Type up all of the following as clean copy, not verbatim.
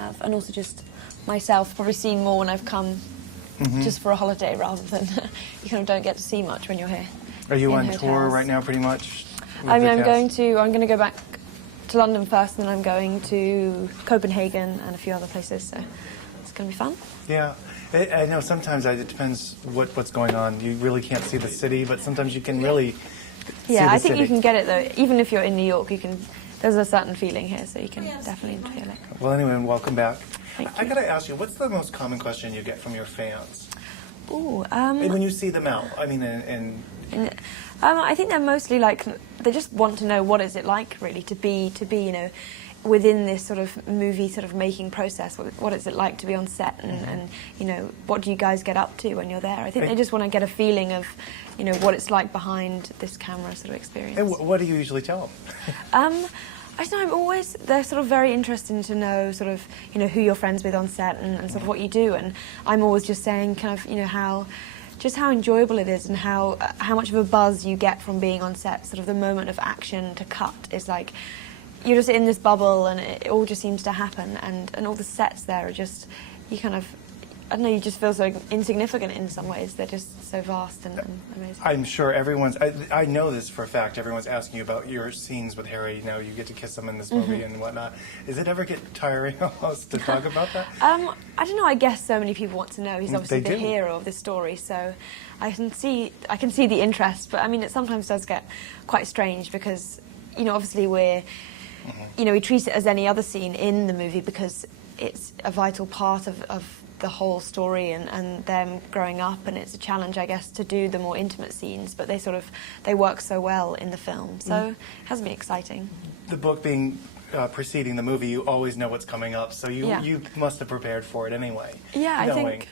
have, and also just myself, probably seen more when I've come just for a holiday rather than you kind of don't get to see much when you're here. Are you on hotels. tour right now, pretty much? I mean, I'm going to go back to London first, and then I'm going to Copenhagen and a few other places. So it's going to be fun. Yeah. I know sometimes it depends what's going on. You really can't see the city, but sometimes you can really see Yeah, the I think city. you can get it though. Even if you're in New York, you can. There's a certain feeling here, so you can definitely feel it. Well, anyway, welcome back. Thank I you. got to ask you, what's the most common question you get from your fans? Ooh, And when you see them out, I mean, I think they're mostly like they just want to know what is it like really to be you know within this sort of movie sort of making process. What is it like to be on set, and you know, what do you guys get up to when you're there? I think they just want to get a feeling of, you know, what it's like behind this camera sort of experience. and what do you usually tell them? I don't know, they're sort of very interested to know sort of, you know, who you're friends with on set and sort of what you do, and I'm always just saying kind of, you know, how enjoyable it is and how much of a buzz you get from being on set. Sort of the moment of action to cut is like, you're just in this bubble and it all just seems to happen, and all the sets there are just, you kind of, I don't know, you just feel so insignificant in some ways. They're just so vast and amazing. I'm sure I know this for a fact, everyone's asking you about your scenes with Harry. You know, you get to kiss him in this movie and whatnot. Does it ever get tiring almost to talk about that? I don't know, I guess so many people want to know. He's obviously They the do. hero of this story, so I can see the interest, but I mean, it sometimes does get quite strange because, you know, obviously you know, we treat it as any other scene in the movie because it's a vital part of the whole story and them growing up, and it's a challenge, I guess, to do the more intimate scenes, but they work so well in the film, so it has been exciting. The book being preceding the movie, you always know what's coming up, so you must have prepared for it anyway. Yeah,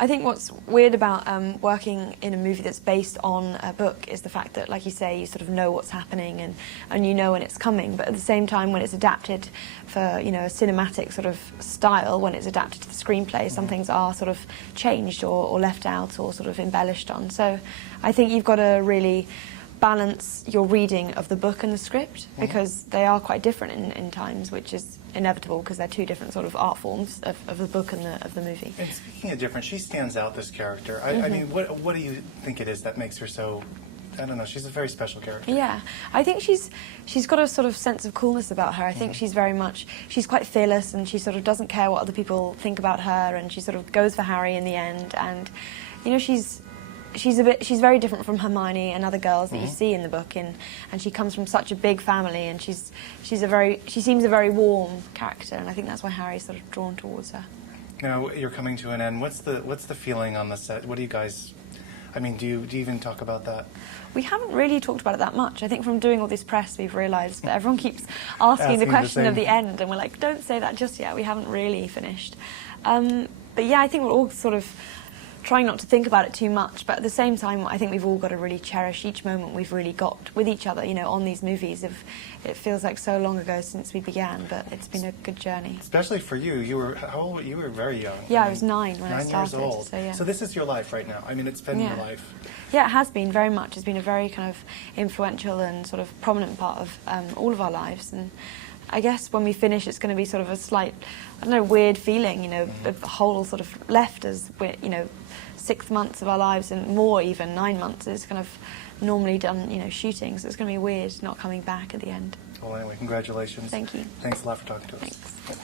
I think what's weird about working in a movie that's based on a book is the fact that, like you say, you sort of know what's happening and you know when it's coming, but at the same time when it's adapted for, you know, a cinematic sort of style, when it's adapted to the screenplay, some things are sort of changed or left out or sort of embellished on. So I think you've got to really balance your reading of the book and the script because they are quite different in times, which is inevitable because they're two different sort of art forms of the book and of the movie. And speaking of different, she stands out, this character. I mean, what do you think it is that makes her so, I don't know, she's a very special character. Yeah, I think she's got a sort of sense of coolness about her. I think she's quite fearless, and she sort of doesn't care what other people think about her, and she sort of goes for Harry in the end, and, you know, she's very different from Hermione and other girls that you see in the book, and she comes from such a big family, and she seems a very warm character, and I think that's why Harry's sort of drawn towards her. Now you're coming to an end. What's the feeling on the set? What do you guys? I mean, do you even talk about that? We haven't really talked about it that much. I think from doing all this press, we've realised that everyone keeps asking the question of the end, and we're like, don't say that just yet. We haven't really finished. But yeah, I think we're all sort of trying not to think about it too much, but at the same time, I think we've all got to really cherish each moment we've really got with each other, you know, on these movies. It feels like so long ago since we began, but it's been a good journey. Especially for you. How old? You were very young. Yeah, I was 9 when I 9 started. years old. So, yeah. So this is your life right now. I mean, it's been your life. Yeah, it has been very much. It's been a very kind of influential and sort of prominent part of all of our lives, and I guess when we finish, it's going to be sort of a slight, I don't know, weird feeling, you know, a hole sort of left as we're, you know, 6 months of our lives and more, even 9 months is kind of normally done, you know, shooting, so it's going to be weird not coming back at the end. Well, anyway, congratulations. Thank you. Thanks a lot for talking to us. Thanks.